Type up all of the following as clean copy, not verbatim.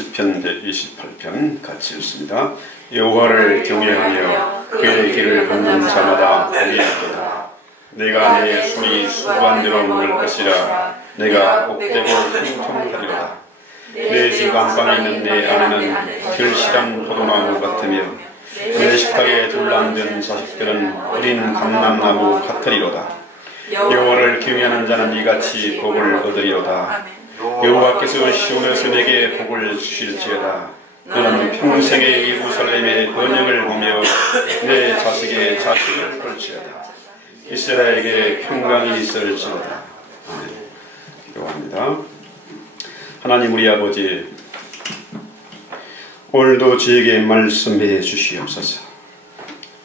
시편 제28편 같이 읽습니다. 여호와를 경외하며 그의 길을 걷는 자마다 복이 있도다. 내가 내 술이 수고한 대로 먹을 것이라. 내가 복되고 형통하리로다. 내 집 안방에 있는 내 아내는 결실한 포도나무 같으며 내 식탁에 둘러앉은 자식들은 어린 감람나무 같으리로다. 여호와를 경외하는 자는 이같이 복을 얻으리로다. 여호와께서 시온에서 내게 복을 주실지어다. 너는 평생에 예루살렘의 번영을 보며 내 자식의 자식을 볼지어다. 이스라엘에게 평강이 있을지어다. 아멘. 기도합니다. 하나님 우리 아버지, 오늘도 저에게 말씀해 주시옵소서.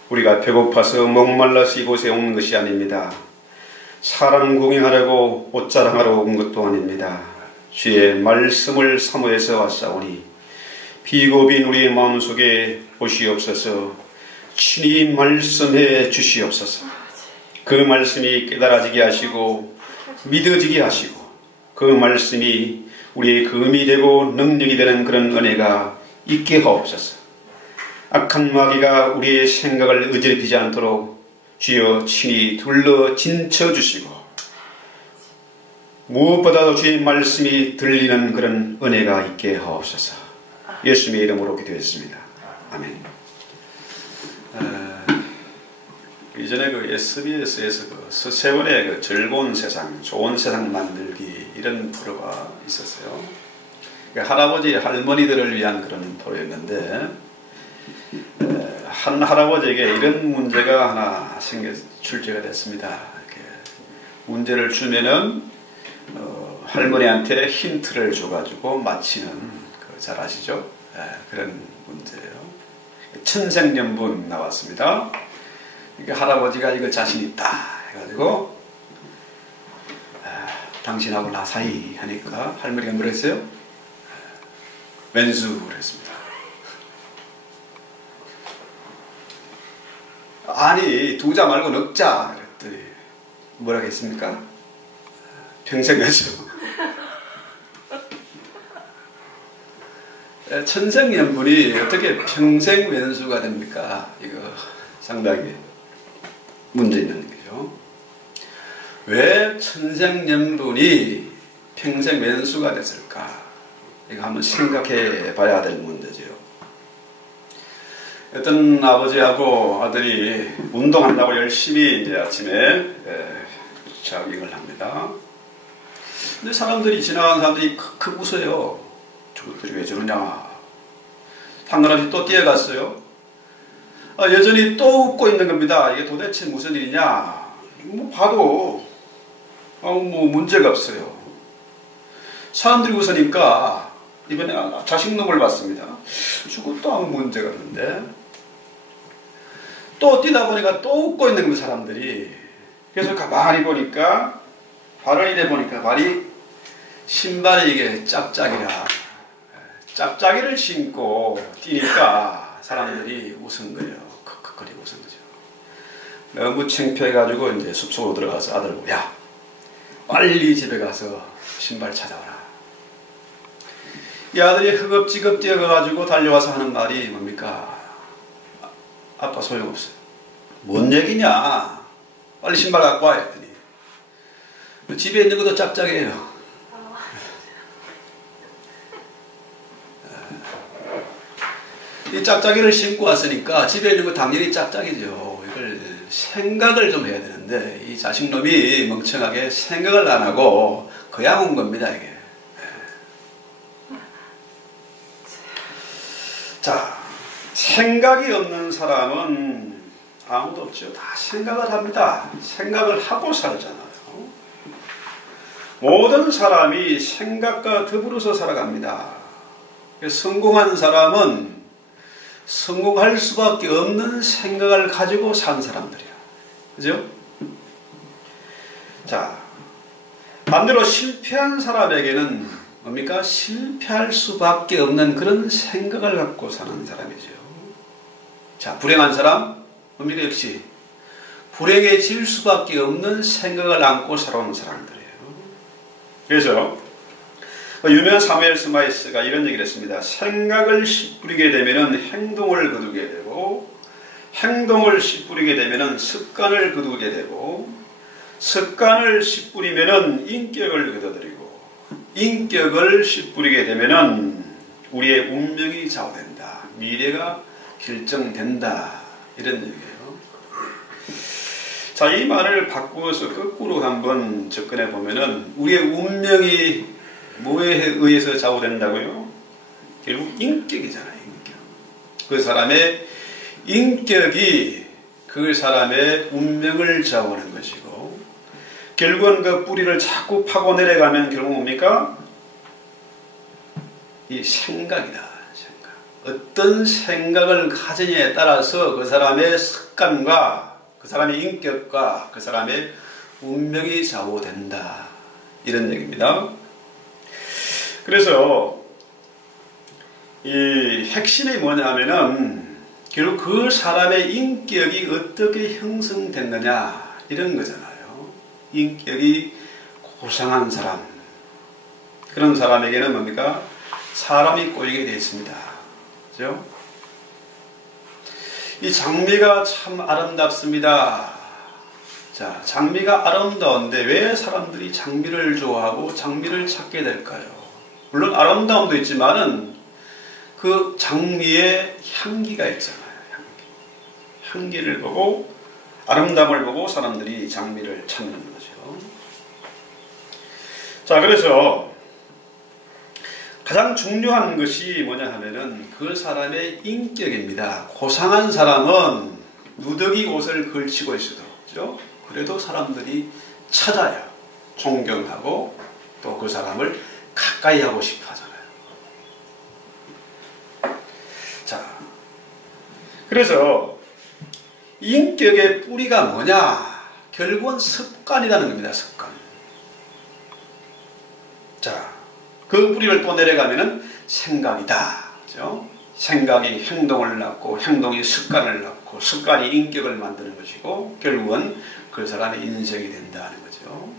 우리가 배고파서 목말라서 이곳에 온 것이 아닙니다. 사람 구경하려고 옷 자랑하러 온 것도 아닙니다. 주의 말씀을 사모해서 왔사오니 비고빈 우리의 마음속에 오시옵소서. 친히 말씀해 주시옵소서. 그 말씀이 깨달아지게 하시고 믿어지게 하시고 그 말씀이 우리의 금이 되고 능력이 되는 그런 은혜가 있게 하옵소서. 악한 마귀가 우리의 생각을 어지럽히지 않도록 주여 친히 둘러 진쳐 주시고 무엇보다도 주의 말씀이 들리는 그런 은혜가 있게 하옵소서. 예수님의 이름으로 기도했습니다. 아멘. 이전에 그 SBS에서 그 서세원의 그 즐거운 세상, 좋은 세상 만들기 이런 프로가 있었어요. 할아버지, 할머니들을 위한 그런 프로였는데 한 할아버지에게 이런 문제가 하나 출제가 됐습니다. 이렇게 문제를 주면은 할머니한테 힌트를 줘가지고 맞히는 잘 아시죠? 그런 문제예요. 천생연분 나왔습니다. 할아버지가 이거 자신 있다 해가지고 당신하고 나 사이 하니까 할머니가 뭐라 했어요? 왼수를 했습니다. 아니 두자 말고 넉자 그랬더니 뭐라고 했습니까? 평생 왼수. 천생연분이 어떻게 평생 왼수가 됩니까? 이거 상당히 문제 있는 거죠. 왜 천생연분이 평생 왼수가 됐을까? 이거 한번 생각해 봐야 될 문제죠. 어떤 아버지하고 아들이 운동한다고 열심히 이제 아침에 자깅을 합니다. 근데 사람들이 지나가는 사람들이 크크 웃어요. 저것들이 왜 저러냐. 상관없이 또 뛰어갔어요. 여전히 또 웃고 있는 겁니다. 이게 도대체 무슨 일이냐. 뭐 봐도 뭐 문제가 없어요. 사람들이 웃으니까 이번에 자식놈을 봤습니다. 저것도 아무 문제가 없는데 또 뛰다 보니까 또 웃고 있는 겁니다. 사람들이. 그래서 가만히 보니까 발을 이래 보니까 발이 신발이 이게 짝짝이라 짝짝이를 신고 뛰니까 사람들이 웃은 거예요. 컥컥거리고 웃은 거죠. 너무 창피해가지고 이제 숲속으로 들어가서 아들 보고 야 빨리 집에 가서 신발 찾아와라. 이 아들이 허겁지겁 뛰어가가지고 달려와서 하는 말이 뭡니까? 아빠 소용없어요. 뭔 얘기냐? 빨리 신발 갖고 와 했더니 집에 있는 것도 짝짝이에요. 이 짝짝이를 신고 왔으니까 집에 있는 거 당연히 짝짝이죠. 이걸 생각을 좀 해야 되는데 이 자식놈이 멍청하게 생각을 안 하고 그냥 온 겁니다. 이게. 자, 생각이 없는 사람은 아무도 없죠. 다 생각을 합니다. 생각을 하고 살잖아요. 모든 사람이 생각과 더불어서 살아갑니다. 성공한 사람은 성공할 수밖에 없는 생각을 가지고 산 사람들이야. 그죠? 자, 반대로 실패한 사람에게는 뭡니까? 실패할 수밖에 없는 그런 생각을 갖고 사는 사람이죠. 자, 불행한 사람, 뭡니까? 역시 불행해질 수밖에 없는 생각을 안고 살아온 사람들이에요. 그래서 유명한 사무엘 스마이스가 이런 얘기를 했습니다. 생각을 씨 뿌리게 되면 행동을 거두게 되고, 행동을 씨 뿌리게 되면 습관을 거두게 되고, 습관을 씨 뿌리면 인격을 거둬들이고, 인격을 씨 뿌리게 되면 우리의 운명이 좌우된다. 미래가 결정된다. 이런 얘기예요. 자, 이 말을 바꾸어서 거꾸로 한번 접근해 보면은 우리의 운명이 뭐에 의해서 좌우된다고요? 결국 인격이잖아요. 인격. 그 사람의 인격이 그 사람의 운명을 좌우하는 것이고, 결국은 그 뿌리를 자꾸 파고 내려가면 결국 뭡니까? 이 생각이다. 생각. 어떤 생각을 가지냐에 따라서 그 사람의 습관과 그 사람의 인격과 그 사람의 운명이 좌우된다. 이런 얘기입니다. 그래서 이 핵심이 뭐냐 하면은 결국 그 사람의 인격이 어떻게 형성됐느냐 이런 거잖아요. 인격이 고상한 사람, 그런 사람에게는 뭡니까? 사람이 꼬이게 되어 있습니다. 그죠? 이 장미가 참 아름답습니다. 자, 장미가 아름다운데 왜 사람들이 장미를 좋아하고 장미를 찾게 될까요? 물론 아름다움도 있지만은 그 장미의 향기가 있잖아요. 향기를 보고 아름다움을 보고 사람들이 장미를 찾는 거죠. 자, 그래서 가장 중요한 것이 뭐냐 하면은 그 사람의 인격입니다. 고상한 사람은 누더기 옷을 걸치고 있어도 그렇죠? 그래도 사람들이 찾아요. 존경하고 또 그 사람을 가까이 하고 싶어 하잖아요. 자, 그래서 인격의 뿌리가 뭐냐? 결국은 습관이라는 겁니다. 습관. 자, 그 뿌리를 또 내려가면은 생각이다. 그죠? 생각이 행동을 낳고 행동이 습관을 낳고 습관이 인격을 만드는 것이고 결국은 그 사람의 인생이 된다는 거죠.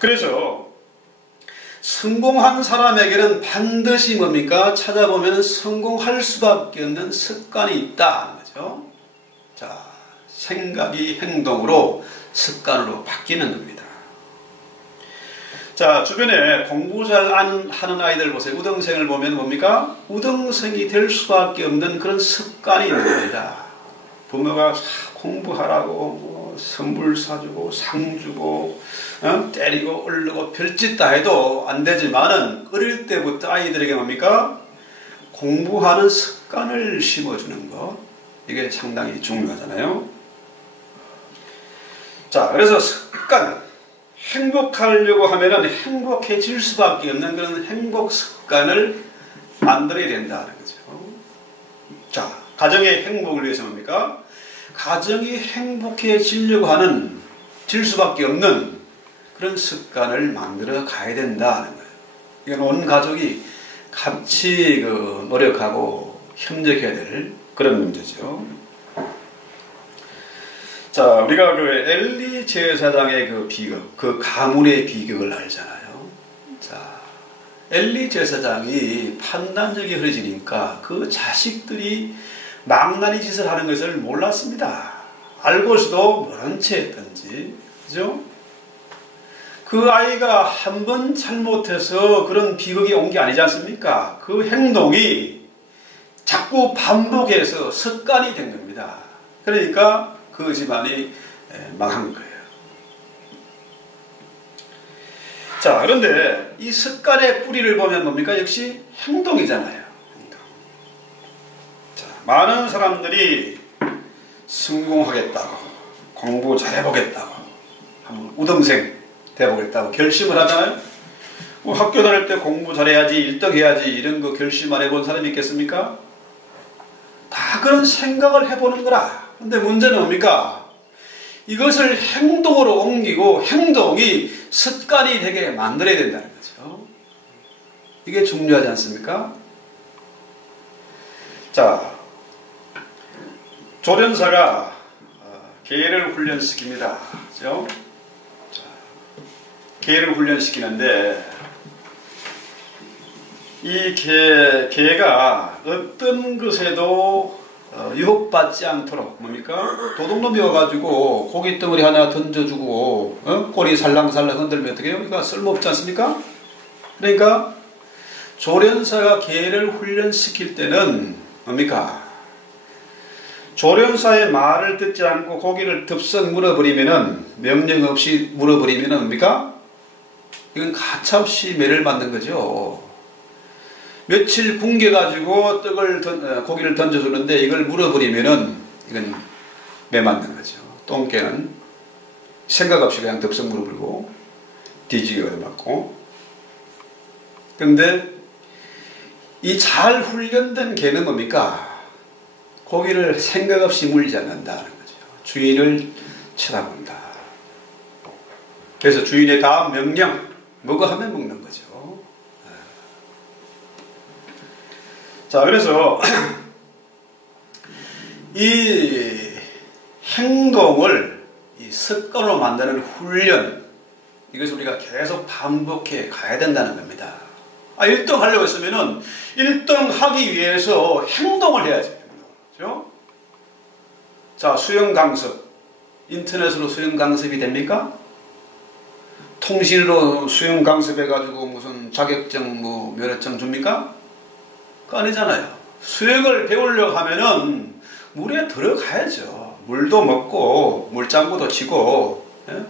그래서 성공한 사람에게는 반드시 뭡니까? 찾아보면 성공할 수밖에 없는 습관이 있다는 거죠. 자, 생각이 행동으로 습관으로 바뀌는 겁니다. 자, 주변에 공부 잘 하는 아이들 보세요. 우등생을 보면 뭡니까? 우등생이 될 수밖에 없는 그런 습관이 있는 겁니다. 부모가 공부하라고 선물 사주고 상 주고 때리고 얼르고 별짓 다 해도 안 되지만은 어릴 때부터 아이들에게 뭡니까? 공부하는 습관을 심어주는 것, 이게 상당히 중요하잖아요. 자, 그래서 습관, 행복하려고 하면은 행복해질 수밖에 없는 그런 행복 습관을 만들어야 된다는 거죠. 자, 가정의 행복을 위해서 뭡니까? 가정이 행복해지려고 하는, 질 수밖에 없는 그런 습관을 만들어 가야 된다는 거예요. 이건 온 가족이 같이 노력하고 협력해야 될 그런 문제죠. 자, 우리가 엘리 제사장의 그 비극, 그 가문의 비극을 알잖아요. 자, 엘리 제사장이 판단력이 흐려지니까 그 자식들이 망나니 짓을 하는 것을 몰랐습니다. 알고서도 모른 채 했던지, 그죠? 그 아이가 한 번 잘못해서 그런 비극이 온 게 아니지 않습니까? 그 행동이 자꾸 반복해서 습관이 된 겁니다. 그러니까 그 집안이 망한 거예요. 자, 그런데 이 습관의 뿌리를 보면 뭡니까? 역시 행동이잖아요. 행동. 자, 많은 사람들이 성공하겠다고, 공부 잘해보겠다고, 한번 우등생 돼보겠다고 결심을 하잖아요. 뭐 학교 다닐 때 공부 잘해야지, 1등 해야지, 이런 거 결심 안 해본 사람이 있겠습니까? 다 그런 생각을 해보는 거라. 근데 문제는 뭡니까? 이것을 행동으로 옮기고 행동이 습관이 되게 만들어야 된다는 거죠. 이게 중요하지 않습니까? 자, 조련사가 개를 훈련시킵니다. 그죠? 자, 개를 훈련시키는데 이 개가 어떤 것에도 유혹받지 않도록 뭡니까? 도둑놈이 와가지고 고기 덩어리 하나 던져주고 꼬리 살랑살랑 흔들면 어떻게 해요? 이거 쓸모없지 않습니까? 그러니까 조련사가 개를 훈련시킬 때는 뭡니까? 조련사의 말을 듣지 않고 고기를 덥석 물어버리면은, 명령 없이 물어버리면은 뭡니까? 이건 가차없이 매를 맞는 거죠. 며칠 굶겨가지고 고기를 던져주는데 이걸 물어버리면은 이건 매 맞는 거죠. 똥개는 생각 없이 그냥 덥석 물어버리고 뒤지게 얻어맞고. 근데 이 잘 훈련된 개는 뭡니까? 고기를 생각 없이 물지 않는다는 거죠. 주인을 쳐다본다. 그래서 주인의 다음 명령, 뭐고 하면 먹는 거죠. 자, 그래서 이 행동을 이 습관으로 만드는 훈련, 이것을 우리가 계속 반복해 가야 된다는 겁니다. 1등 하려고 했으면은 1등 하기 위해서 행동을 해야지. 그렇죠? 자, 수영 강습. 인터넷으로 수영 강습이 됩니까? 통신으로 수영 강습해가지고 무슨 자격증, 면허증 줍니까? 그거 아니잖아요. 수영을 배우려고 하면은 물에 들어가야죠. 물도 먹고, 물장구도 치고, 예?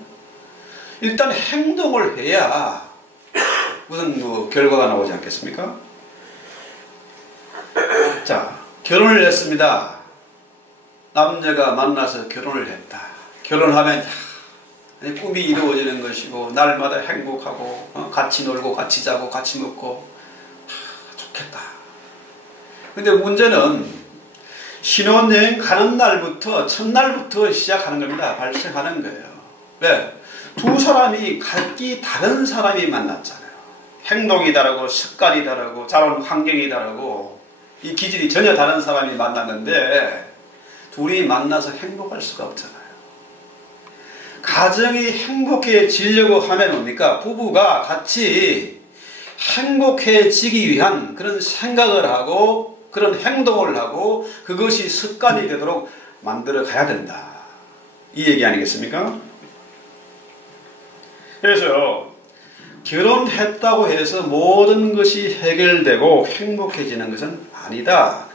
일단 행동을 해야 무슨 결과가 나오지 않겠습니까? 자, 결혼을 했습니다. 남녀가 만나서 결혼을 했다. 결혼하면 꿈이 이루어지는 것이고 날마다 행복하고 같이 놀고 같이 자고 같이 먹고 좋겠다. 근데 문제는 신혼여행 가는 날부터 첫날부터 시작하는 겁니다. 발생하는 거예요. 왜? 두 사람이 각기 다른 사람이 만났잖아요. 행동이 다르고 습관이 다르고 자란 환경이 다르고 이 기질이 전혀 다른 사람이 만났는데 둘이 만나서 행복할 수가 없잖아요. 가정이 행복해지려고 하면 뭡니까? 부부가 같이 행복해지기 위한 그런 생각을 하고 그런 행동을 하고 그것이 습관이 되도록 만들어 가야 된다. 이 얘기 아니겠습니까? 그래서 결혼했다고 해서 모든 것이 해결되고 행복해지는 것은 아니다.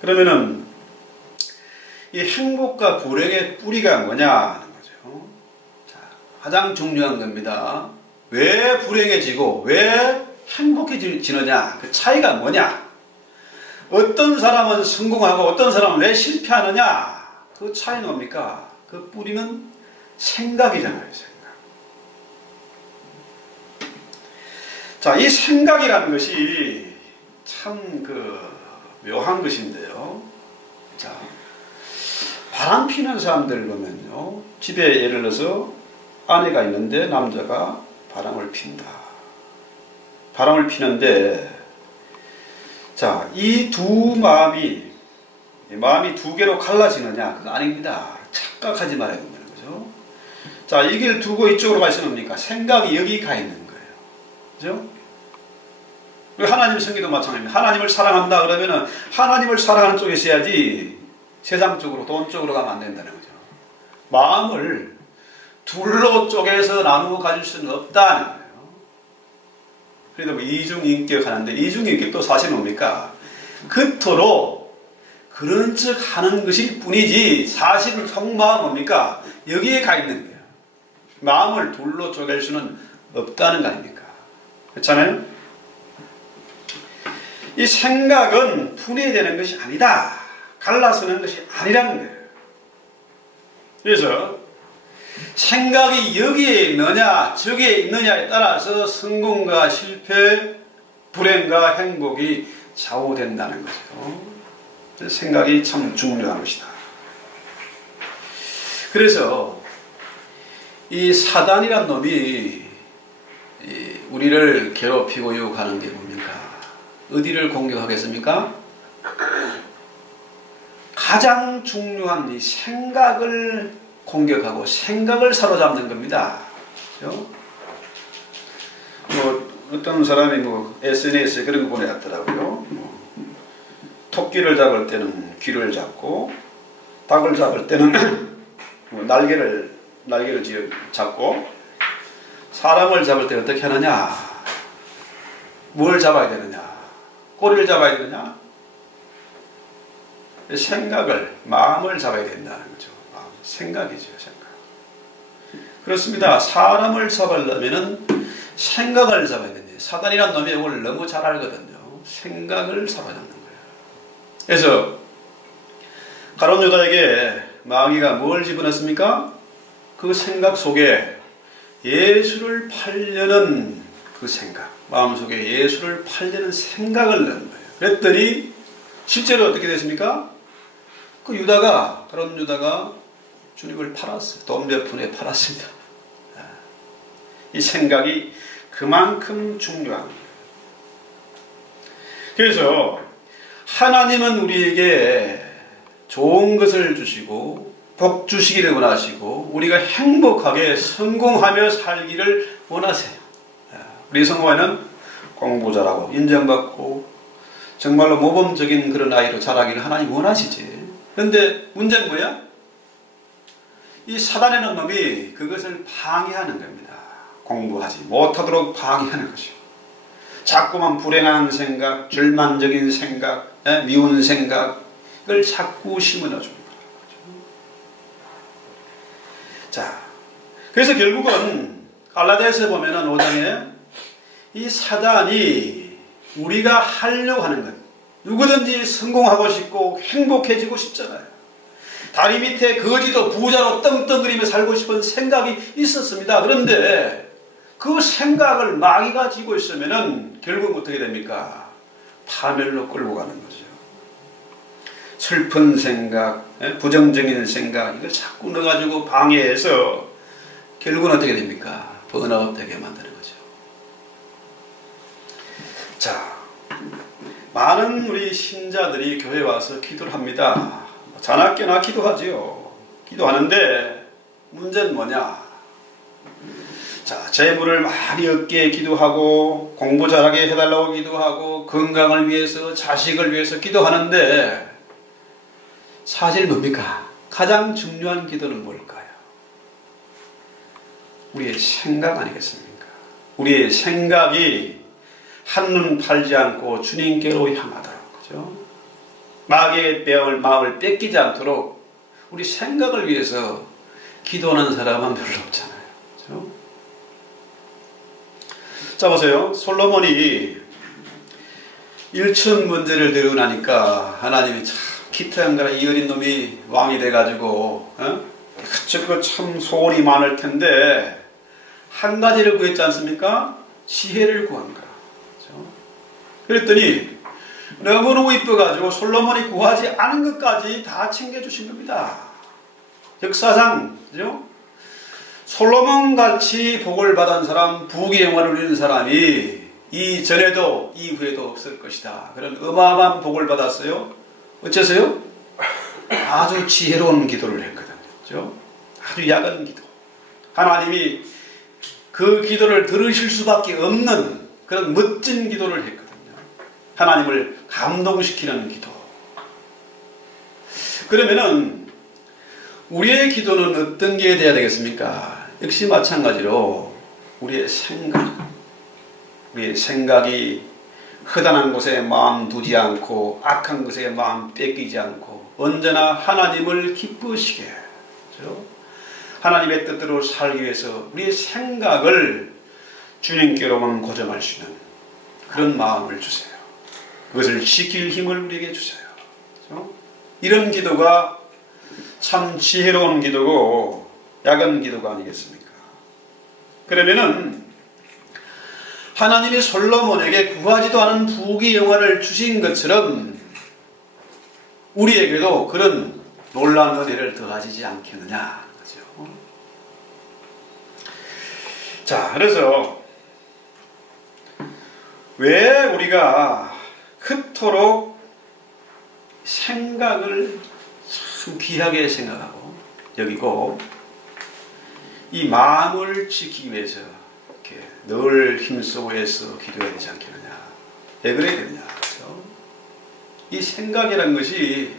그러면은 이 행복과 불행의 뿌리가 뭐냐 하는 거죠. 자, 가장 중요한 겁니다. 왜 불행해지고 왜 행복해지느냐, 그 차이가 뭐냐? 어떤 사람은 성공하고 어떤 사람은 왜 실패하느냐? 그 차이는 뭡니까? 그 뿌리는 생각이잖아요. 생각. 자, 이 생각이라는 것이 참 묘한 것인데요. 자, 바람 피는 사람들 보면요. 집에 예를 들어서 아내가 있는데 남자가 바람을 핀다. 바람을 피는데, 자, 이 두 마음이 두 개로 갈라지느냐? 그거 아닙니다. 착각하지 말아야 된다는 거죠. 자, 이 길 두고 이쪽으로 가시는 겁니까? 생각이 여기 가 있는 거예요. 그죠? 하나님 성기도 마찬가지입니다. 하나님을 사랑한다 그러면은 하나님을 사랑하는 쪽에 있어야지 세상 쪽으로, 돈 쪽으로 가면 안 된다는 거죠. 마음을 둘로 쪼개서 나누어 가질 수는 없다는 거예요. 그래도 이중인격 하는데, 이중인격도 사실 뭡니까? 겉으로 그런 척 하는 것일 뿐이지, 사실은 속마음 뭡니까? 여기에 가 있는 거예요. 마음을 둘로 쪼갤 수는 없다는 거 아닙니까? 그렇잖아요? 이 생각은 분해되는 것이 아니다. 갈라서는 것이 아니라는 거예요. 그래서 생각이 여기에 있느냐 저기에 있느냐에 따라서 성공과 실패, 불행과 행복이 좌우된다는 거죠. 생각이 참 중요한 것이다. 그래서 이 사단이란 놈이 우리를 괴롭히고 유혹하는 게 뭡니까? 어디를 공격하겠습니까? 가장 중요한 이 생각을 공격하고 생각을 사로잡는 겁니다. 그죠? 뭐 어떤 사람이 뭐 SNS에 그런 거 보내왔더라고요. 토끼를 잡을 때는 귀를 잡고, 닭을 잡을 때는 뭐 날개를 잡고, 사람을 잡을 때 어떻게 하느냐? 뭘 잡아야 되느냐? 꼬리를 잡아야 되느냐? 생각을, 마음을 잡아야 된다는 거죠. 생각이죠, 생각. 그렇습니다. 사람을 잡으려면은 생각을 잡아야 됩니다. 사단이란 놈이 이걸 너무 잘 알거든요. 생각을 사로잡는 거예요. 그래서 가룟 유다에게 마귀가 뭘 집어넣습니까? 그 생각 속에 예수를 팔려는 그 생각, 마음속에 예수를 팔려는 생각을 넣은 거예요. 그랬더니 실제로 어떻게 됐습니까? 그 유다가, 가룟 유다가 주님을 팔았어요. 돈 몇 푼에 팔았습니다. 이 생각이 그만큼 중요한 거예요. 그래서 하나님은 우리에게 좋은 것을 주시고 복 주시기를 원하시고 우리가 행복하게 성공하며 살기를 원하세요. 우리 성공에는 공부 잘하고 인정받고 정말로 모범적인 그런 아이로 자라기를 하나님 원하시지. 그런데 문제는 뭐야? 이 사단이라는 놈이 그것을 방해하는 겁니다. 공부하지 못하도록 방해하는 것이요. 자꾸만 불행한 생각, 절망적인 생각, 미운 생각을 자꾸 심어넣어주는 거죠. 자, 그래서 결국은 갈라디아서에 보면은 5장에 이 사단이 우리가 하려고 하는 것, 누구든지 성공하고 싶고 행복해지고 싶잖아요. 다리 밑에 거지도 부자로 떵떵거리며 살고 싶은 생각이 있었습니다. 그런데 그 생각을 마귀가 쥐고 있으면은 결국 어떻게 됩니까? 파멸로 끌고 가는 거죠. 슬픈 생각, 부정적인 생각, 이걸 자꾸 넣어가지고 방해해서 결국은 어떻게 됩니까? 번아웃 되게 만드는 거죠. 자, 많은 우리 신자들이 교회에 와서 기도를 합니다. 자나깨나 기도하지요. 기도하는데 문제는 뭐냐? 자, 재물을 많이 얻게 기도하고 공부 잘하게 해달라고 기도하고 건강을 위해서 자식을 위해서 기도하는데 사실 뭡니까? 가장 중요한 기도는 뭘까요? 우리의 생각 아니겠습니까? 우리의 생각이 한눈 팔지 않고 주님께로 향하도록, 그죠? 마귀의 마음을 뺏기지 않도록 우리 생각을 위해서 기도하는 사람은 별로 없잖아요. 그죠? 자, 보세요. 솔로몬이 일천 문제를 데리고 나니까 하나님이 참 기특한가라, 이 어린 놈이 왕이 돼가지고 그쪽으로 참 소원이 많을 텐데 한 가지를 구했지 않습니까? 지혜를 구한 거야. 그렇죠? 그랬더니 너무너무 이뻐가지고 솔로몬이 구하지 않은 것까지 다 챙겨주신 겁니다. 역사상, 그죠? 솔로몬같이 복을 받은 사람, 부귀 영화를 누리는 사람이 이전에도 이후에도 없을 것이다. 그런 어마어마한 복을 받았어요. 어째서요? 아주 지혜로운 기도를 했거든요. 그죠? 아주 약한 기도. 하나님이 그 기도를 들으실 수밖에 없는 그런 멋진 기도를 했거든요. 하나님을 감동시키는 기도. 그러면은 우리의 기도는 어떤 게 돼야 되겠습니까? 역시 마찬가지로 우리의 생각이 허단한 곳에 마음 두지 않고 악한 것에 마음 뺏기지 않고 언제나 하나님을 기쁘시게, 그렇죠? 하나님의 뜻대로 살기 위해서 우리의 생각을 주님께로만 고정할 수 있는 그런 마음을 주세요. 그것을 지킬 힘을 우리에게 주세요. 그렇죠? 이런 기도가 참 지혜로운 기도고 약한 기도가 아니겠습니까? 그러면은 하나님이 솔로몬에게 구하지도 않은 부귀 영화를 주신 것처럼 우리에게도 그런 놀라운 은혜를 더하시지 않겠느냐, 그죠? 자, 그래서 왜 우리가 그토록 생각을 참 귀하게 생각하고 여기고 이 마음을 지키기 위해서 이렇게 늘 힘쓰고 애써 기도해야 되지 않겠느냐. 왜 그래야 되느냐. 그렇죠? 이 생각이라는 것이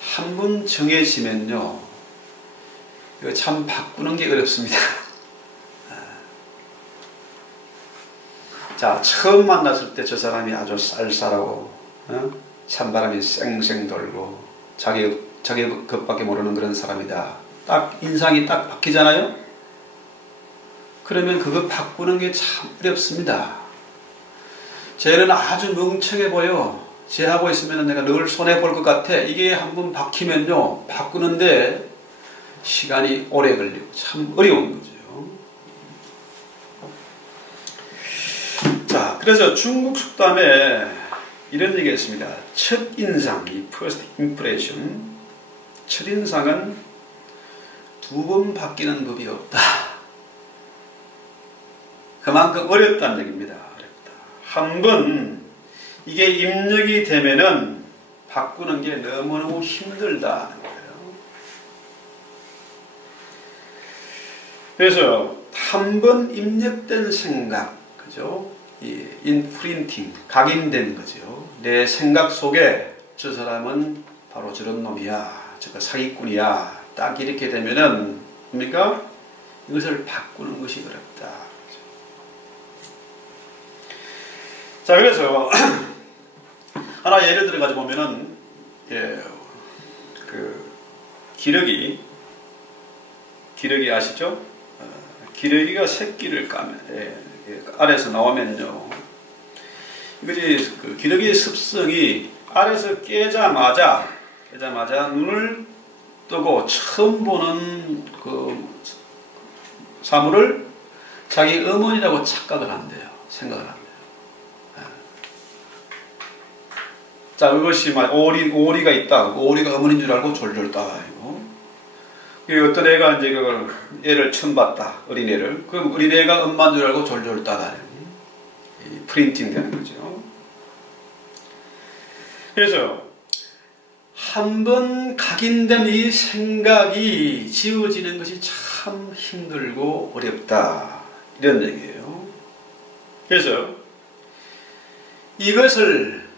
한 번 정해지면요, 이거 참 바꾸는 게 어렵습니다. 자, 처음 만났을 때 저 사람이 아주 쌀쌀하고, 찬바람이 쌩쌩 돌고, 자기 것밖에 모르는 그런 사람이다. 딱 인상이 딱 바뀌잖아요? 그러면 그거 바꾸는 게 참 어렵습니다. 쟤는 아주 멍청해 보여. 쟤하고 있으면 내가 늘 손해볼 것 같아. 이게 한번 바뀌면요, 바꾸는데 시간이 오래 걸리고 참 어려운 거죠. 자, 그래서 중국 속담에 이런 얘기가 있습니다. 첫인상, 이 first impression, 첫인상은 두 번 바뀌는 법이 없다. 그만큼 어렵다는 얘기입니다. 어렵다. 한 번 이게 입력이 되면은 바꾸는 게 너무너무 힘들다는 거예요. 그래서 한 번 입력된 생각, 그죠? 이 인프린팅, 각인된 거죠. 내 생각 속에 저 사람은 바로 저런 놈이야, 저거 사기꾼이야, 딱 이렇게 되면은 뭡니까? 이것을 바꾸는 것이 어렵다. 자, 그래서 하나 예를 들어 가지고 보면은, 그 기러기 아시죠? 기러기가 새끼를 까면, 알에서 나오면요, 이것이 그 기러기의 습성이 알에서 깨자마자 눈을 뜨고 처음 보는 그 사물을 자기 어머니라고 착각을 한대요. 생각을 한대요. 자, 그것이 막 오리가 있다. 오리가 어머니인 줄 알고 졸졸 따가지고. 어떤 애가 이제 그걸 애를 처음 봤다. 어린애를. 그럼 어린애가 엄마인 줄 알고 졸졸 따가지고. 프린팅 되는 거죠. 그래서 한 번 각인된 이 생각이 지워지는 것이 참 힘들고 어렵다. 이런 얘기예요. 그래서 이것을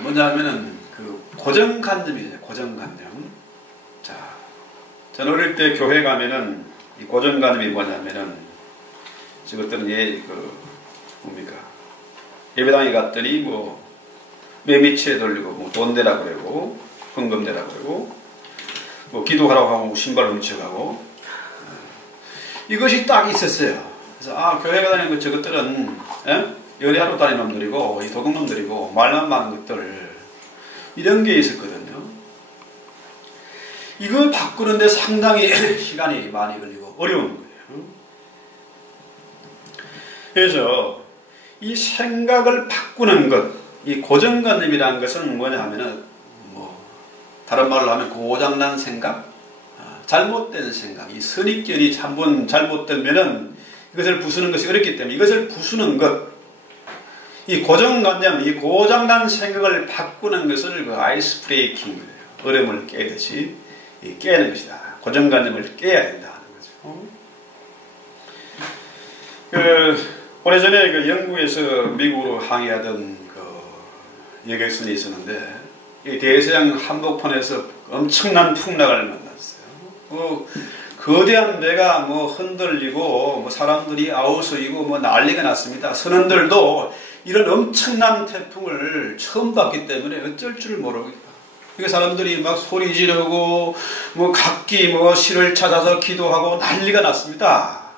뭐냐면은 그 고정관념이죠. 고정관념. 자, 전 어릴 때 교회 가면은 이 고정관념이 뭐냐면은 저것들은 뭡니까? 예배당에 갔더니 뭐 매미치에 돌리고 뭐 돈 내라고 그러고 헌금 내라고 그러고 뭐 기도하라고 하고 신발 훔쳐가고 이것이 딱 있었어요. 그래서 교회가 다니는 거 저것들은 연애하러 다니는 놈들이고 이 도둑놈들이고 말만 많은 것들 이런 게 있었거든요. 이걸 바꾸는데 상당히 시간이 많이 걸리고 어려운 거예요. 그래서 이 생각을 바꾸는 것, 이 고정관념이라는 것은 뭐냐 하면은 다른 말로 하면 고장난 생각, 잘못된 생각, 이 선입견이 한번 잘못되면은 이것을 부수는 것이 어렵기 때문에 이것을 부수는 것, 이 고정관념, 이 고장난 생각을 바꾸는 것을 그 아이스 브레이킹, 얼음을 깨듯이 깨는 것이다. 고정관념을 깨야 된다는 거죠. 오래전에 그 영국에서 미국으로 항해하던 그 여객선이 있었는데 이 대서양 한복판에서 엄청난 풍랑을 만났어요. 거대한 배가 뭐 흔들리고 뭐 사람들이 아우서이고 뭐 난리가 났습니다. 선원들도 이런 엄청난 태풍을 처음 봤기 때문에 어쩔 줄 모르겠다. 그러니까 사람들이 막 소리 지르고 뭐 각기 뭐 신을 찾아서 기도하고 난리가 났습니다.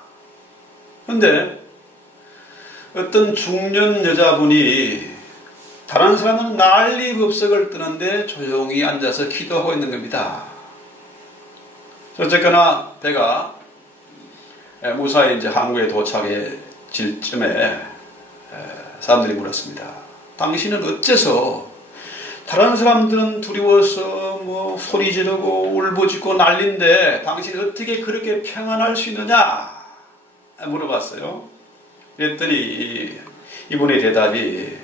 그런데 어떤 중년 여자분이 다른 사람은 난리 법석을 뜨는데 조용히 앉아서 기도하고 있는 겁니다. 어쨌거나 배가 무사히 이제 항구에 도착해질 쯤에 사람들이 물었습니다. 당신은 어째서 다른 사람들은 두려워서 뭐 소리 지르고 울부짖고 난리인데 당신이 어떻게 그렇게 평안할 수 있느냐 물어봤어요. 그랬더니 이분의 대답이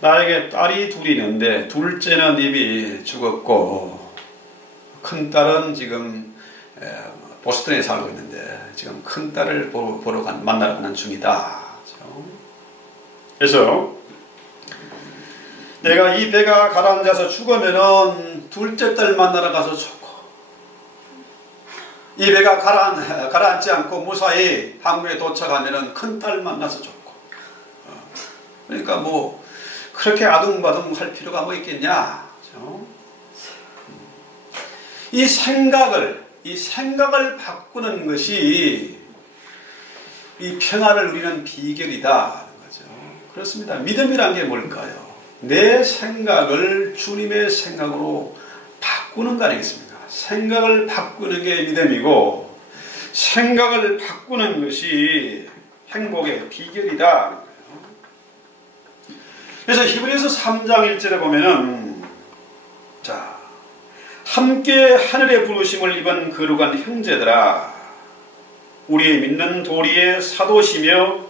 나에게 딸이 둘이 있는데 둘째는 이미 죽었고 큰딸은 지금 보스턴에 살고 있는데 지금 큰딸을 만나러 가는 중이다. 그래서 내가 이 배가 가라앉아서 죽으면은 둘째 딸 만나러 가서 좋고, 이 배가 가라앉지 않고 무사히 한국에 도착하면은 큰딸 만나서 좋고. 그러니까 뭐 그렇게 아둥바둥 할 필요가 뭐 있겠냐. 그렇죠? 이 생각을 바꾸는 것이 이 평안을 누리는 비결이다. 거죠. 그렇습니다. 믿음이란 게 뭘까요? 내 생각을 주님의 생각으로 바꾸는 거 아니겠습니까? 생각을 바꾸는 게 믿음이고, 생각을 바꾸는 것이 행복의 비결이다. 그래서 히브리서 3장 1절에 보면은, 자, 함께 하늘의 부르심을 입은 거룩한 형제들아, 우리의 믿는 도리의 사도시며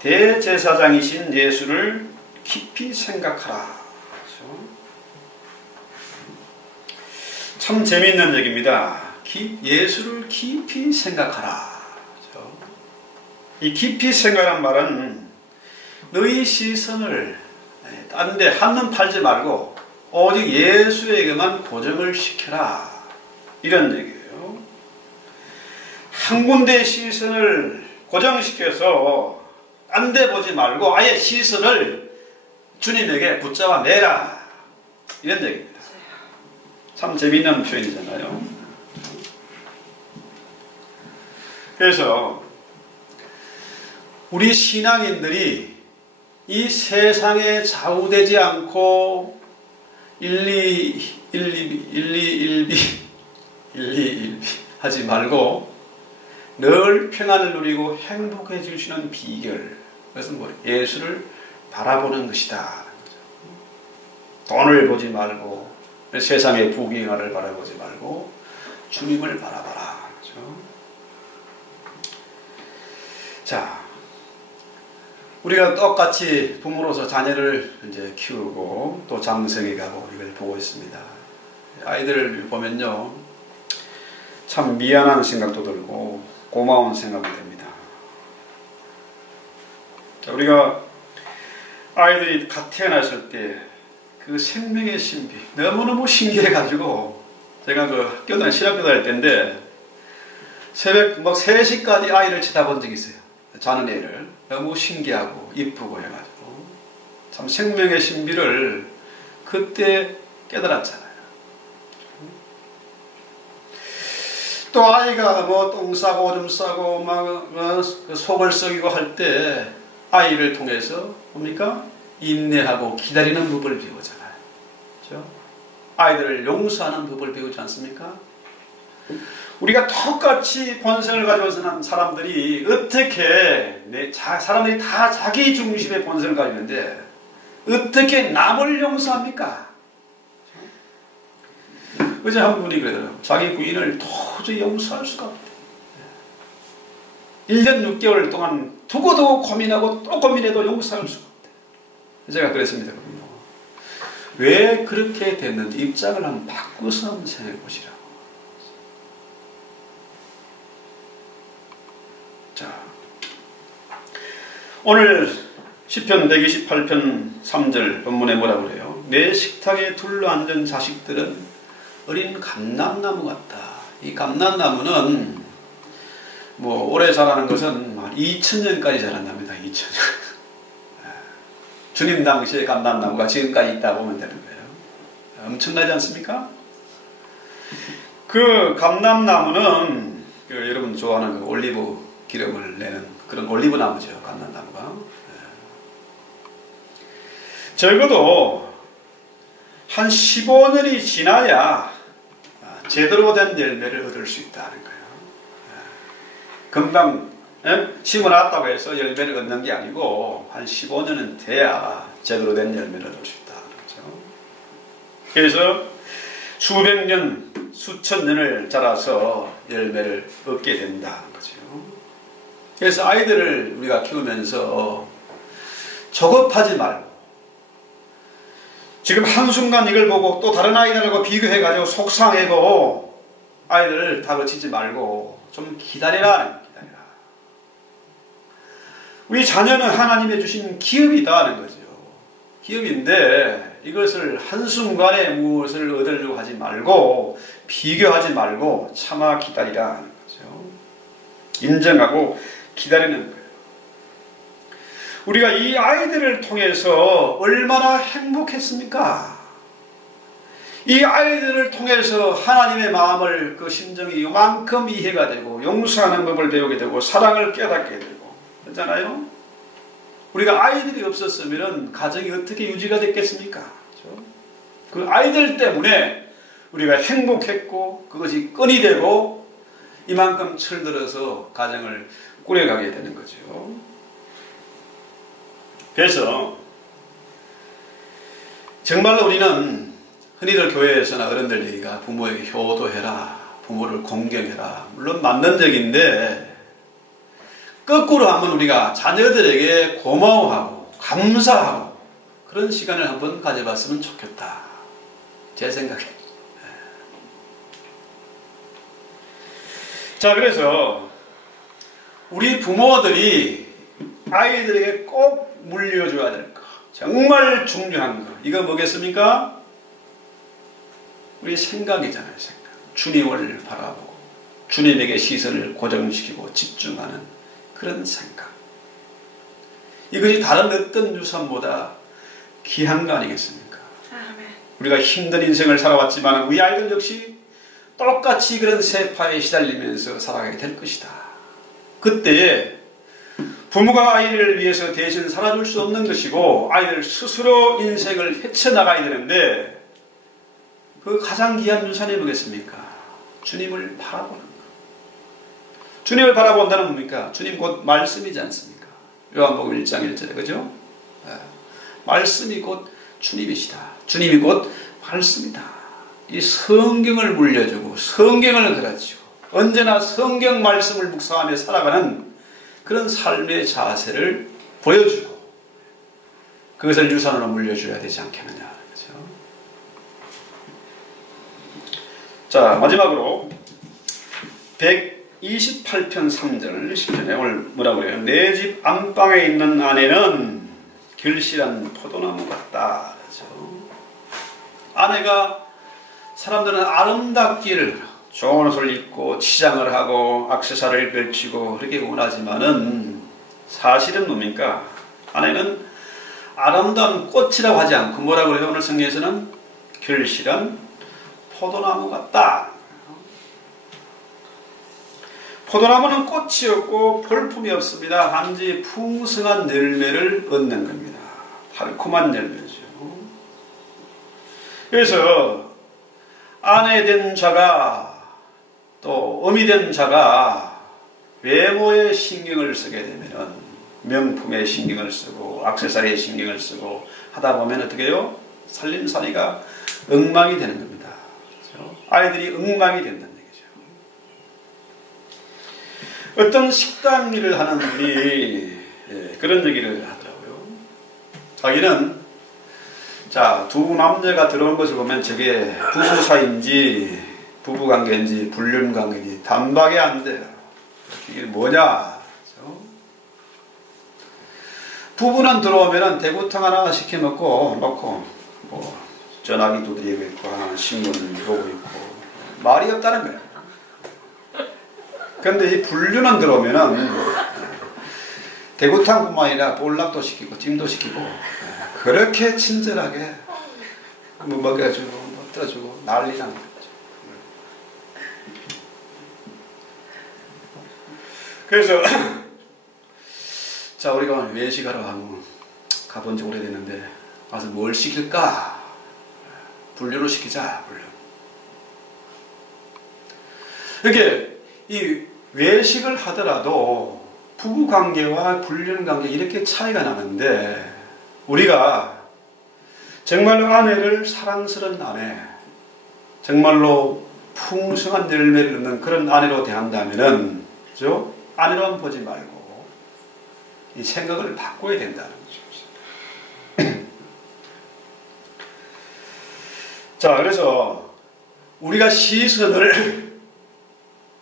대제사장이신 예수를 깊이 생각하라. 참 재미있는 얘기입니다. 예수를 깊이 생각하라. 이 깊이 생각하란 말은 너희 시선을 다른 데 한눈 팔지 말고 오직 예수에게만 고정을 시켜라. 이런 얘기예요. 한 군데 시선을 고정시켜서 딴 데 보지 말고 아예 시선을 주님에게 붙잡아 내라. 이런 얘기입니다. 참 재미있는 표현이잖아요. 그래서 우리 신앙인들이 이 세상에 좌우되지 않고 121B 하지 말고 늘 평안을 누리고 행복해질 수 있는 비결, 그것은 뭐예요? 예수를 바라보는 것이다. 돈을 보지 말고 세상의 부귀영화를 바라보지 말고 주님을 바라봐라. 그렇죠? 자, 우리가 똑같이 부모로서 자녀를 이제 키우고 또 장성해 가고 이걸 보고 있습니다. 아이들을 보면요, 참 미안한 생각도 들고 고마운 생각이 됩니다. 자, 우리가 아이들이 갓 태어났을 때 그 생명의 신비 너무너무 신기해가지고, 제가 그 학교 다닐 신학교 다닐 때인데 새벽 막 3시까지 아이를 쳐다본 적이 있어요. 자는 애를 너무 신기하고 이쁘고 해가지고 참 생명의 신비를 그때 깨달았잖아요. 또 아이가 뭐 똥 싸고 오줌 싸고 막 속을 썩이고 할 때 아이를 통해서 뭡니까? 인내하고 기다리는 법을 배우잖아요. 그렇죠? 아이들을 용서하는 법을 배우지 않습니까? 우리가 똑같이 본성을 가지고 사는 사람들이 어떻게 사람들이 다 자기 중심의 본성을 가지고 있는데 어떻게 남을 용서합니까? 어제 한 분이 그러더라고요. 자기 부인을 도저히 용서할 수가 없대. 1년 6개월 동안 두고두고 고민하고 또 고민해도 용서할 수가 없대. 제가 그랬습니다. 왜 그렇게 됐는지 입장을 한번 바꿔서 한번 생각해 보시라고. 자, 오늘 시편 128편 3절 본문에 뭐라고 그래요? 내 식탁에 둘러앉은 자식들은 어린 감람나무 같다. 이 감람나무는 뭐 오래 자라는 것은 2000년까지 자란답니다. 2000년. 주님 당시에 감람나무가 지금까지 있다 보면 되는 거예요. 엄청나지 않습니까? 그 감람나무는 여러분 좋아하는 그 올리브 기름을 내는 그런 올리브 나무죠. 감람나무가. 적어도 한 15년이 지나야 제대로 된 열매를 얻을 수 있다는 거예요. 금방 심어놨다고 해서 열매를 얻는 게 아니고 한 15년은 돼야 제대로 된 열매를 얻을 수 있다는 거죠. 그래서 수백 년, 수천 년을 자라서 열매를 얻게 된다는 거죠. 그래서 아이들을 우리가 키우면서 조급하지 말고, 지금 한순간 이걸 보고 또 다른 아이들하고 비교해가지고 속상해고 아이들을 다그치지 말고 좀 기다리라. 기다리라. 우리 자녀는 하나님의 주신 기업이다 하는 거죠. 기업인데 이것을 한순간에 무엇을 얻으려고 하지 말고 비교하지 말고 참아 기다리라 하는 거죠. 인정하고 기다리는 거예요. 우리가 이 아이들을 통해서 얼마나 행복했습니까? 이 아이들을 통해서 하나님의 마음을, 그 심정이 이만큼 이해가 되고 용서하는 법을 배우게 되고 사랑을 깨닫게 되고 그렇잖아요. 우리가 아이들이 없었으면 가정이 어떻게 유지가 됐겠습니까? 그렇죠? 그 아이들 때문에 우리가 행복했고 그것이 끈이 되고 이만큼 철들어서 가정을 꾸려가게 되는 거죠. 그래서 정말로 우리는 흔히들 교회에서나 어른들 얘기가 부모에게 효도해라, 부모를 공경해라, 물론 맞는 얘기인데 거꾸로 한번 우리가 자녀들에게 고마워하고 감사하고 그런 시간을 한번 가져봤으면 좋겠다. 제 생각에. 자, 그래서 우리 부모들이 아이들에게 꼭 물려줘야 될 거, 정말 중요한 거, 이거 뭐겠습니까? 우리 생각이잖아요. 생각. 주님을 바라보고 주님에게 시선을 고정시키고 집중하는 그런 생각. 이것이 다른 어떤 유산보다 귀한 거 아니겠습니까? 아멘. 우리가 힘든 인생을 살아왔지만 우리 아이들 역시 똑같이 그런 세파에 시달리면서 살아가게 될 것이다. 그때에 부모가 아이를 위해서 대신 살아줄 수 없는 것이고 아이들 스스로 인생을 헤쳐나가야 되는데 그 가장 귀한 유산이 뭐겠습니까? 주님을 바라보는 것. 주님을 바라본다는 뭡니까? 주님 곧 말씀이지 않습니까? 요한복음 1장 1절에 그죠? 말씀이 곧 주님이시다. 주님이 곧 말씀이다. 이 성경을 물려주고 성경을 가르치고 언제나 성경 말씀을 묵상하며 살아가는 그런 삶의 자세를 보여주고 그것을 유산으로 물려줘야 되지 않겠느냐. 그렇죠? 자, 마지막으로 128편 3절 10편에 오늘 뭐라고 그래요? 내 집 안방에 있는 아내는 결실한 포도나무 같다. 그렇죠? 아내가 사람들은 아름답기를 좋은 옷을 입고 치장을 하고 액세서리를 걸치고 그렇게 원하지만은 사실은 뭡니까? 아내는 아름다운 꽃이라고 하지 않고 뭐라고 그래요? 오늘 성경에서는 결실한 포도나무 같다. 포도나무는 꽃이 없고 볼품이 없습니다. 단지 풍성한 열매를 얻는 겁니다. 달콤한 열매죠. 그래서 아내 된 자가 또 어미 된 자가 외모에 신경을 쓰게 되면 명품에 신경을 쓰고 액세서리에 신경을 쓰고 하다 보면 어떻게 해요? 살림살이가 엉망이 되는 겁니다. 그렇죠? 아이들이 엉망이 된다는 얘기죠. 어떤 식당 일을 하는 분이 그런 얘기를 하더라고요. 자기는 자, 두 남자가 들어온 것을 보면 저게 부부 사이인지 부부관계인지 불륜관계인지 단박에 안 돼요. 이게 뭐냐? 그렇죠? 부부는 들어오면 대구탕 하나 시켜 먹고 뭐 전화기 두드리고 있고 하나는 신문 보고 있고 말이 없다는 거예요. 그런데 이 불륜은 들어오면 대구탕뿐만 아니라 볼락도 시키고 찜도 시키고 그렇게 친절하게 뭐 먹여주고 뭐 떠주고 난리난 거죠. 그래서 자, 우리가 오늘 외식하러 가본 지 오래됐는데 와서 뭘 시킬까? 불륜으로 시키자. 불륜. 이렇게 이 외식을 하더라도 부부관계와 불륜관계 이렇게 차이가 나는데 우리가 정말로 아내를 사랑스러운 아내, 정말로 풍성한 열매를 얻는 그런 아내로 대한다면은, 그죠? 아내로만 보지 말고 이 생각을 바꿔야 된다는 거죠. 자, 그래서 우리가 시선을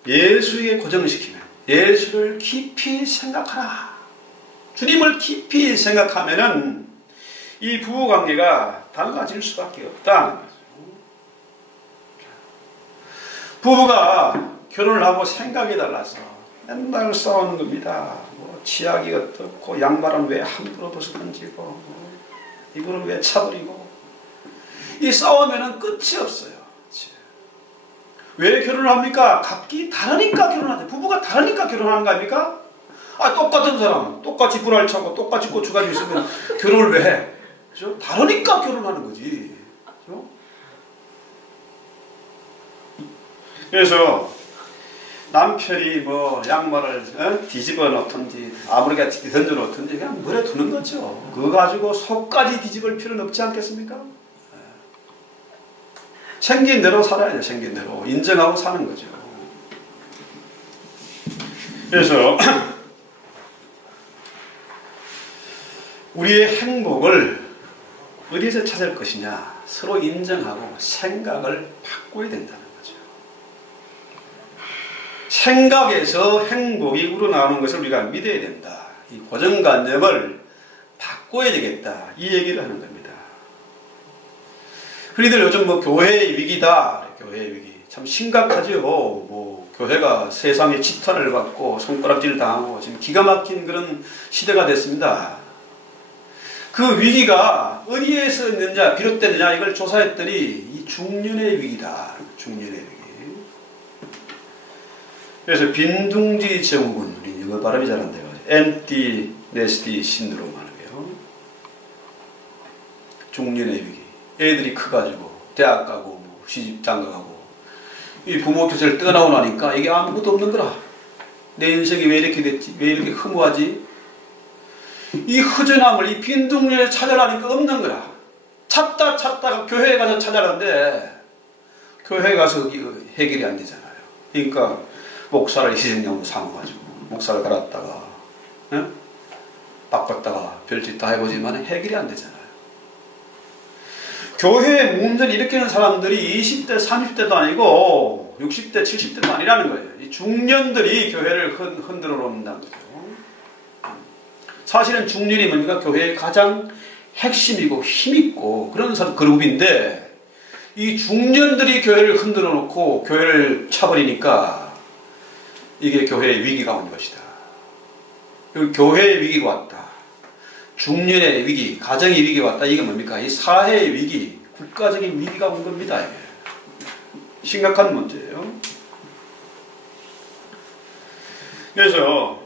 예수에게 고정시키면, 예수를 깊이 생각하라. 주님을 깊이 생각하면은 이 부부관계가 달라질 수밖에 없다. 부부가 결혼을 하고 생각이 달라서 맨날 싸우는 겁니다. 뭐 치약이 어떻고, 양말은 왜 함부로 벗어 던지고, 이거는 왜 차버리고. 이 싸우면은 끝이 없어요. 왜 결혼을 합니까? 각기 다르니까 결혼하죠. 부부가 다르니까 결혼하는 거 아닙니까? 똑같은 사람, 똑같이 불알차고 똑같이 고추가지고 있으면 결혼을 왜 해? 그죠? 다르니까 결혼하는 거지. 그죠? 그래서 남편이 뭐 양말을 뒤집어 놓든지 아무렇게 던져 놓든지 그냥 물에 두는 거죠. 그거 가지고 속까지 뒤집을 필요는 없지 않겠습니까? 생긴 대로 살아야죠. 생긴 대로 인정하고 사는 거죠. 그래서 우리의 행복을 어디에서 찾을 것이냐, 서로 인정하고 생각을 바꿔야 된다는 거죠. 생각에서 행복이 우러나오는 것을 우리가 믿어야 된다. 이 고정관념을 바꿔야 되겠다, 이 얘기를 하는 겁니다. 흔히들 요즘 뭐 교회의 위기다, 교회의 위기 참 심각하죠. 뭐 교회가 세상의 지탄을 받고 손가락질 당하고 지금 기가 막힌 그런 시대가 됐습니다. 그 위기가 어디에서 있느냐, 비롯되느냐, 이걸 조사했더니 이 중년의 위기다. 중년의 위기. 그래서 빈둥지 증후군, 우리 영어 발음이 잘 안 돼요. empty nest 신드롬 하는 거예요. 중년의 위기. 애들이 커가지고 대학 가고 뭐 시집 장가가고 이 부모 곁을 떠나고 나니까 이게 아무것도 없는 거라. 내 인생이 왜 이렇게 됐지? 왜 이렇게 허무하지? 이 허전함을, 이 빈둥지를 찾아라니까 없는 거라. 찾다가 교회에 가서 찾아라는데 교회에 가서 해결이 안 되잖아요. 그러니까 목사를 희생양으로 삼아가지고 목사를 갈았다가 바꿨다가 별짓 다 해보지만 해결이 안 되잖아요. 교회의 문제를 일으키는 사람들이 20대, 30대도 아니고 60대, 70대도 아니라는 거예요. 이 중년들이 교회를 흔들어 놓는다는 거죠. 사실은 중년이 뭡니까? 교회의 가장 핵심이고 힘있고 그런 그룹인데 이 중년들이 교회를 흔들어 놓고 교회를 차버리니까 이게 교회의 위기가 온 것이다. 교회의 위기가 왔다. 중년의 위기, 가정의 위기가 왔다. 이게 뭡니까? 이 사회의 위기, 국가적인 위기가 온 겁니다. 이게. 심각한 문제예요. 그래서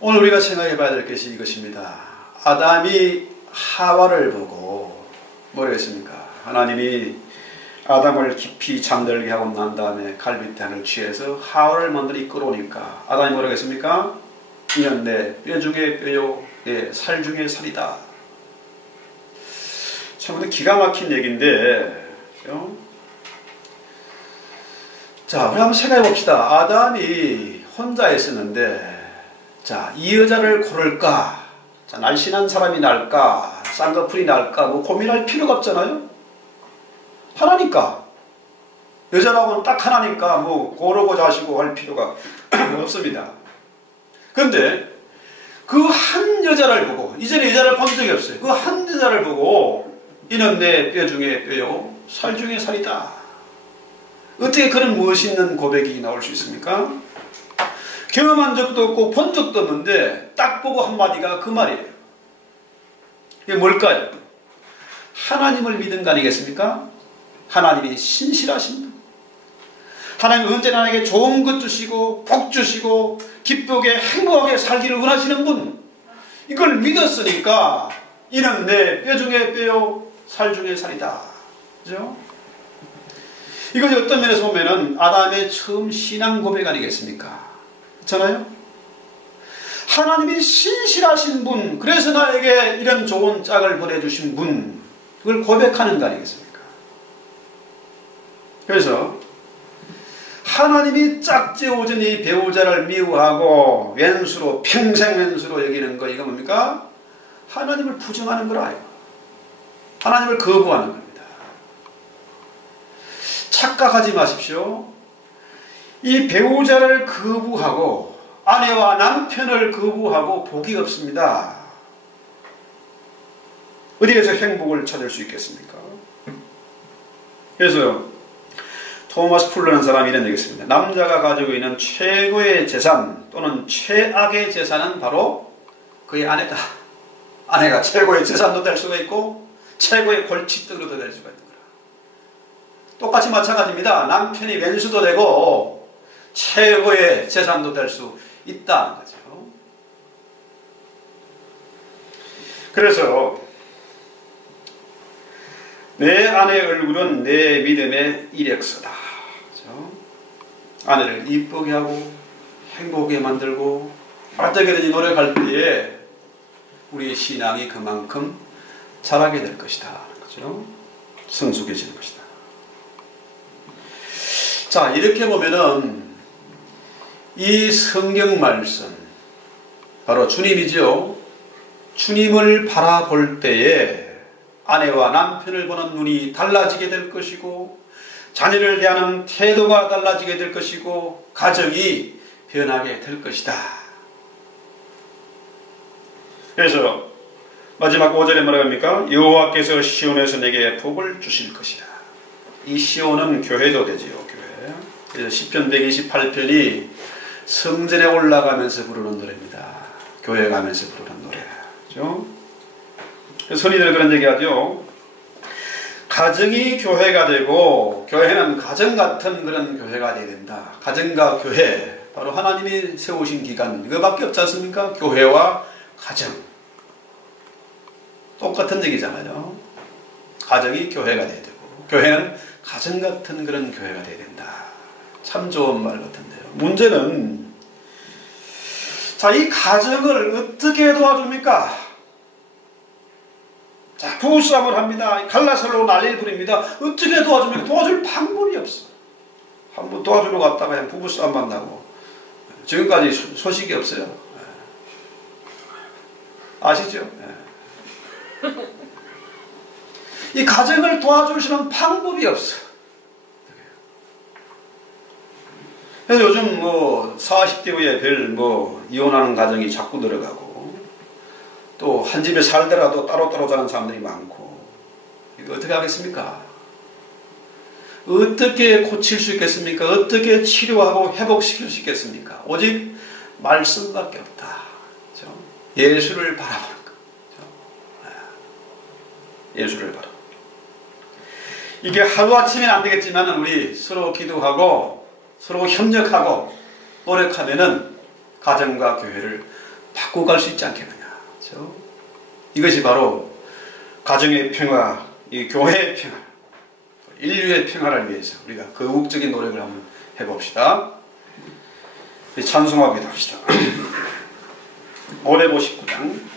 오늘 우리가 생각해 봐야 될 것이 이것입니다. 아담이 하와를 보고 뭐라 했습니까? 하나님이 아담을 깊이 잠들게 하고 난 다음에 갈빗대를 취해서 하와를 만들어 이끌어오니까 아담이 뭐라 했습니까? 이는 내 뼈 중에 뼈요, 내 살 중에 살이다. 참 기가 막힌 얘기인데, 자, 우리 한번 생각해 봅시다. 아담이 혼자 있었는데, 자, 이 여자를 고를까? 자, 날씬한 사람이 날까? 쌍꺼풀이 날까? 뭐 고민할 필요가 없잖아요? 하나니까. 여자라고는 딱 하나니까 뭐 고르고 자시고 할 필요가 없습니다. 그런데 그 한 여자를 보고, 이전에 여자를 본 적이 없어요. 그 한 여자를 보고 이는 내 뼈 중에 뼈요, 살 중에 살이다. 어떻게 그런 멋있는 고백이 나올 수 있습니까? 경험한 적도 없고 본 적도 없는데 딱 보고 한마디가 그 말이에요. 이게 뭘까요? 하나님을 믿은 거 아니겠습니까? 하나님이 신실하신 분. 하나님 언제나 나에게 좋은 것 주시고 복 주시고 기쁘게 행복하게 살기를 원하시는 분. 이걸 믿었으니까 이는 내 뼈 중에 뼈요, 살 중에 살이다. 그죠? 이것이 어떤 면에서 보면은 아담의 처음 신앙 고백 아니겠습니까? 그렇잖아요? 하나님이 신실하신 분, 그래서 나에게 이런 좋은 짝을 보내주신 분, 그걸 고백하는 거 아니겠습니까? 그래서 하나님이 짝지어준 배우자를 미워하고 왼수로, 평생 왼수로 여기는 거, 이거 뭡니까? 하나님을 부정하는 거라. 하나님을 거부하는 겁니다. 착각하지 마십시오. 이 배우자를 거부하고 아내와 남편을 거부하고 복이 없습니다. 어디에서 행복을 찾을 수 있겠습니까? 그래서 토마스 풀러라는 사람이 이런 얘기 했습니다. 남자가 가지고 있는 최고의 재산 또는 최악의 재산은 바로 그의 아내다. 아내가 최고의 재산도 될 수가 있고 최고의 골칫덩이도 될 수가 있는 거라. 똑같이 마찬가지입니다. 남편이 왼수도 되고 최고의 재산도 될 수 있다는 거죠. 그래서 내 아내의 얼굴은 내 믿음의 이력서다. 그렇죠? 아내를 이쁘게 하고 행복하게 만들고 어떻게든지 노력할 때에 우리의 신앙이 그만큼 자라게 될 것이다. 그렇죠? 성숙해지는 것이다. 자, 이렇게 보면은 이 성경 말씀 바로 주님이죠. 주님을 바라볼 때에 아내와 남편을 보는 눈이 달라지게 될 것이고 자녀를 대하는 태도가 달라지게 될 것이고 가정이 변하게 될 것이다. 그래서 마지막 5절에 뭐라고 합니까? 여호와께서 시온에서 내게 복을 주실 것이다. 이 시온은 교회도 되지요. 교회. 그래서 시편 128편이 성전에 올라가면서 부르는 노래입니다. 교회 가면서 부르는 노래. 그렇죠? 선의들 그런 얘기하죠. 가정이 교회가 되고 교회는 가정 같은 그런 교회가 되어야 된다. 가정과 교회, 바로 하나님이 세우신 기관 이거밖에 없지 않습니까? 교회와 가정 똑같은 얘기잖아요. 가정이 교회가 되어야 되고 교회는 가정 같은 그런 교회가 되어야 된다. 참 좋은 말 같은데요. 문제는 자, 이 가정을 어떻게 도와줍니까? 자, 부부싸움을 합니다. 갈라서로 난리를 부립니다. 어떻게 도와줍니까? 도와줄 방법이 없어. 한번 도와주러 갔다가 그냥 부부싸움만 나고 지금까지 소식이 없어요. 아시죠? 이 가정을 도와주시는 방법이 없어. 그래서 요즘 40대 후에 이혼하는 가정이 자꾸 늘어가고 또 한 집에 살더라도 따로따로 사는 사람들이 많고 이거 어떻게 하겠습니까? 어떻게 고칠 수 있겠습니까? 어떻게 치료하고 회복시킬 수 있겠습니까? 오직 말씀밖에 없다. 그렇죠? 예수를 바라보는 것. 그렇죠? 예수를 바라보는 것. 이게 하루아침엔 안 되겠지만 우리 서로 기도하고 서로 협력하고 노력하면은 가정과 교회를 바꾸고 갈 수 있지 않겠느냐. 그렇죠? 이것이 바로 가정의 평화, 이 교회의 평화, 인류의 평화를 위해서 우리가 거국적인 노력을 한번 해봅시다. 찬송하기도 합시다. 559장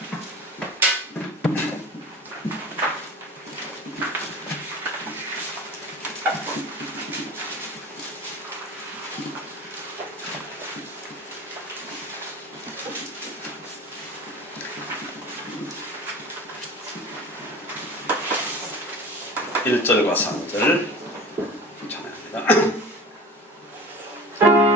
1절과 3절 찬양합니다. Oh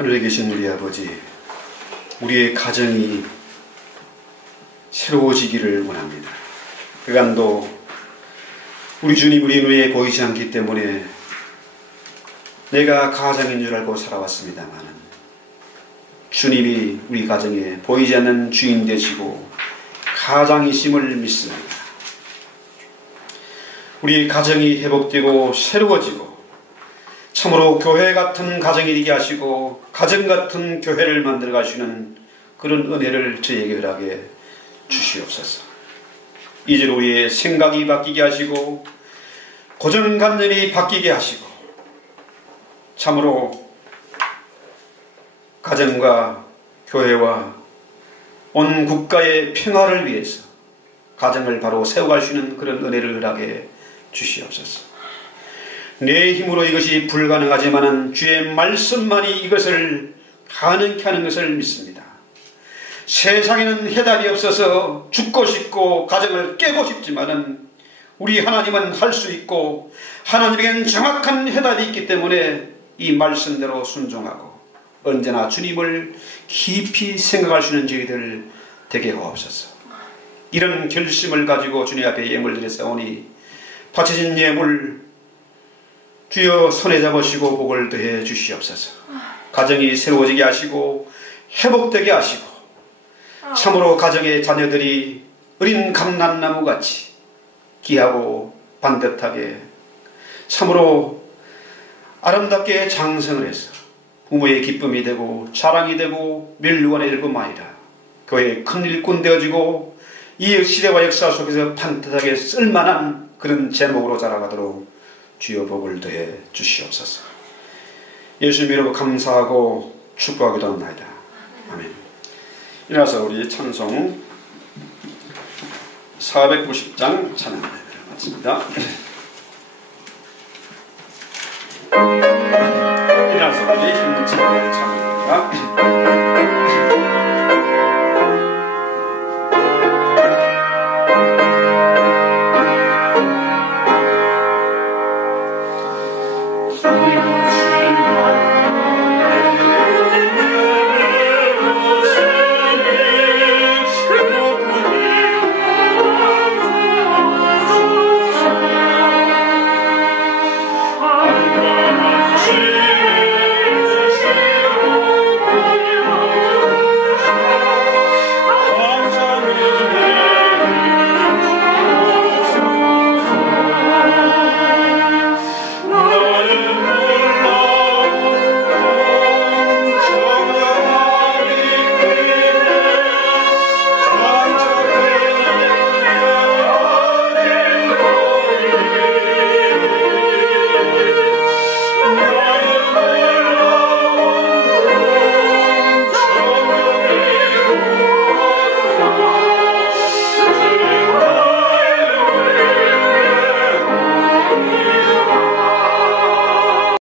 하늘에 계신 우리 아버지, 우리의 가정이 새로워지기를 원합니다. 그간도 우리 주님 우리 눈에 보이지 않기 때문에 내가 가장인 줄 알고 살아왔습니다만 주님이 우리 가정에 보이지 않는 주인 되시고 가장이심을 믿습니다. 우리 가정이 회복되고 새로워지고 참으로 교회 같은 가정이 되게 하시고 가정 같은 교회를 만들어 가시는 그런 은혜를 저에게 허락해 주시옵소서. 이제 우리의 생각이 바뀌게 하시고 고정관념이 바뀌게 하시고 참으로 가정과 교회와 온 국가의 평화를 위해서 가정을 바로 세워갈 수 있는 그런 은혜를 허락해 주시옵소서. 내 힘으로 이것이 불가능하지만 주의 말씀만이 이것을 가능케 하는 것을 믿습니다. 세상에는 해답이 없어서 죽고 싶고 가정을 깨고 싶지만은 우리 하나님은 할 수 있고 하나님에게는 정확한 해답이 있기 때문에 이 말씀대로 순종하고 언제나 주님을 깊이 생각할 수 있는 저희들 되게 하옵소서. 이런 결심을 가지고 주님 앞에 예물 드렸사오니 바쳐진 예물 주여 손에 잡으시고 복을 더해 주시옵소서. 가정이 새로워지게 하시고 회복되게 하시고 참으로 가정의 자녀들이 어린 감람나무같이 귀하고 반듯하게 참으로 아름답게 장성을 해서 부모의 기쁨이 되고 자랑이 되고 멸류관이 될 뿐만 아니라 교회의 큰 일꾼 되어지고 이 시대와 역사 속에서 반듯하게 쓸만한 그런 제목으로 자라가도록 주여 복을 더해 주시옵소서. 예수님 이름으로 감사하고 축복하기도 합니다. 아멘. 일어나서 우리 찬송 490장 찬양 예배를 마칩니다. 일어나서 우리 힘찬 찬양입니다.